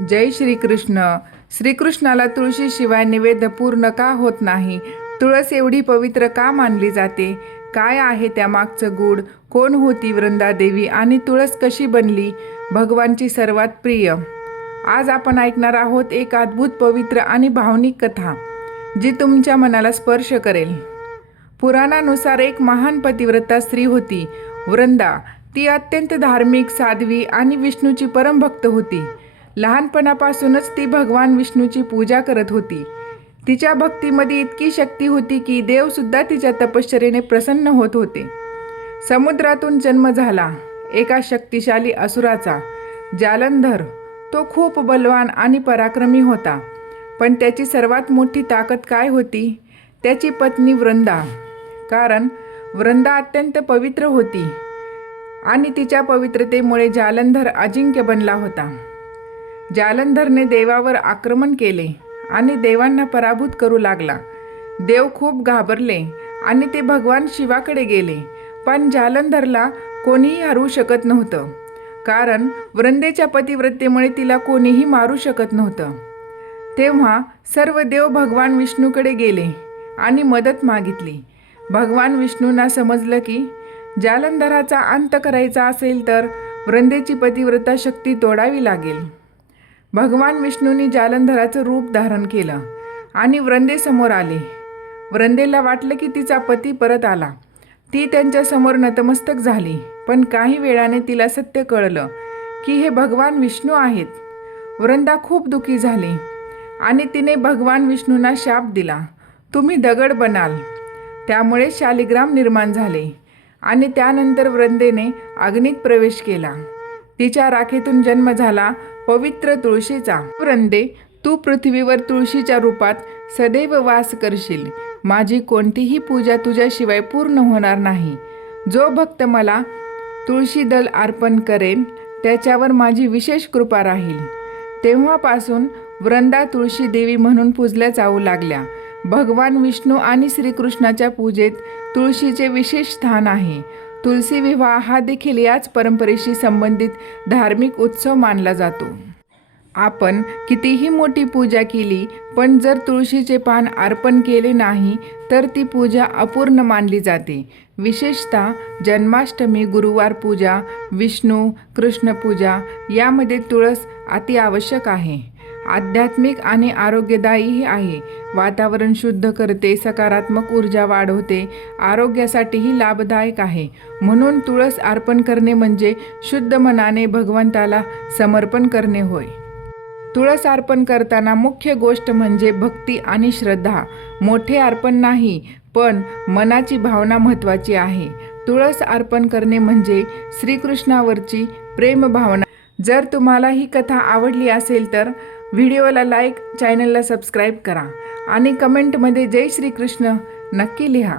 जय श्रीकृष्ण. श्रीकृष्णाला तुळशीशिवाय निवेद पूर्ण का होत नाही? तुळस एवढी पवित्र का मानली जाते? काय आहे त्यामागचं गूढ? कोण होती वृंदादेवी आणि तुळस कशी बनली भगवानची सर्वात प्रिय? आज आपण ऐकणार आहोत एक अद्भुत, पवित्र आणि भावनिक कथा जी तुमच्या मनाला स्पर्श करेल. पुराणानुसार एक महान पतिव्रता स्त्री होती, वृंदा. ती अत्यंत धार्मिक, साध्वी आणि विष्णूची परमभक्त होती. लहानपणापासूनच ती भगवान विष्णूची पूजा करत होती. तिच्या भक्तीमध्ये इतकी शक्ती होती की देवसुद्धा तिच्या तपश्चर्येने प्रसन्न होत होते. समुद्रातून जन्म झाला एका शक्तिशाली असुराचा, जालंधर. तो खूप बलवान आणि पराक्रमी होता. पण त्याची सर्वात मोठी ताकद काय होती? त्याची पत्नी वृंदा. कारण वृंदा अत्यंत पवित्र होती आणि तिच्या पवित्रतेमुळे जालंधर अजिंक्य बनला होता. जालंधरने देवावर आक्रमण केले आणि देवांना पराभूत करू लागला. देव खूप घाबरले आणि ते भगवान शिवाकडे गेले. पण जालंधरला कोणीही हरवू शकत नव्हतं, कारण वृंदेच्या पतिव्रतेमुळे तिला कोणीही मारू शकत नव्हतं. तेव्हा सर्व देव भगवान विष्णूकडे गेले आणि मदत मागितली. भगवान विष्णूंना समजलं की जालंधराचा अंत करायचा असेल तर वृंदेची पतिव्रता शक्ती तोडावी लागेल. भगवान विष्णूंनी जालंधराचं रूप धारण केलं आणि वृंदेसमोर आले. वृंदेला वाटलं की तिचा पती परत आला. ती त्यांच्यासमोर नतमस्तक झाली. पण काही वेळाने तिला सत्य कळलं की हे भगवान विष्णू आहेत. वृंदा खूप दुःखी झाली आणि तिने भगवान विष्णूंना शाप दिला, तुम्ही दगड बनाल. त्यामुळे शालिग्राम निर्माण झाले आणि त्यानंतर वृंदेने अग्नीत प्रवेश केला. तिच्या राखेतून जन्म झाला पवित्र तुळशीचा. वृंदे, तू पृथ्वीवर तुळशीच्या रूपात सदैव वास करशील. माझी कोणतीही पूजा तुझ्याशिवाय पूर्ण होणार नाही. जो भक्त मला तुळशी दल अर्पण करेल त्याच्यावर माझी विशेष कृपा राहील. तेव्हापासून वृंदा तुळशी देवी म्हणून पूजल्या जाऊ लागल्या. भगवान विष्णू आणि श्रीकृष्णाच्या पूजेत तुळशीचे विशेष स्थान आहे. तुलसी विवाह हा देखील याच परंपरेशी संबंधित धार्मिक उत्सव मानला जातो. आपण कितीही मोठी पूजा केली पण जर तुळशीचे पान अर्पण केले नाही तर ती पूजा अपूर्ण मानली जाते. विशेषतः जन्माष्टमी, गुरुवार पूजा, विष्णू कृष्ण पूजा यामध्ये तुळस अति आवश्यक आहे. आध्यात्मिक आणि आरोग्यदायीही आहे. वातावरण शुद्ध करते, सकारात्मक ऊर्जा वाढवते, आरोग्यासाठीही लाभदायक आहे. म्हणून तुळस अर्पण करणे म्हणजे शुद्ध मनाने भगवंताला समर्पण करणे होय. तुळस अर्पण करताना मुख्य गोष्ट म्हणजे भक्ती आणि श्रद्धा. मोठे अर्पण नाही, पण मनाची भावना महत्त्वाची आहे. तुळस अर्पण करणे म्हणजे श्रीकृष्णावरची प्रेम भावना. जर तुम्हाला ही कथा आवडली असेल तर व्हिडिओला लाईक, चॅनलला सबस्क्राईब करा आणि कमेंटमध्ये जय श्रीकृष्ण नक्की लिहा.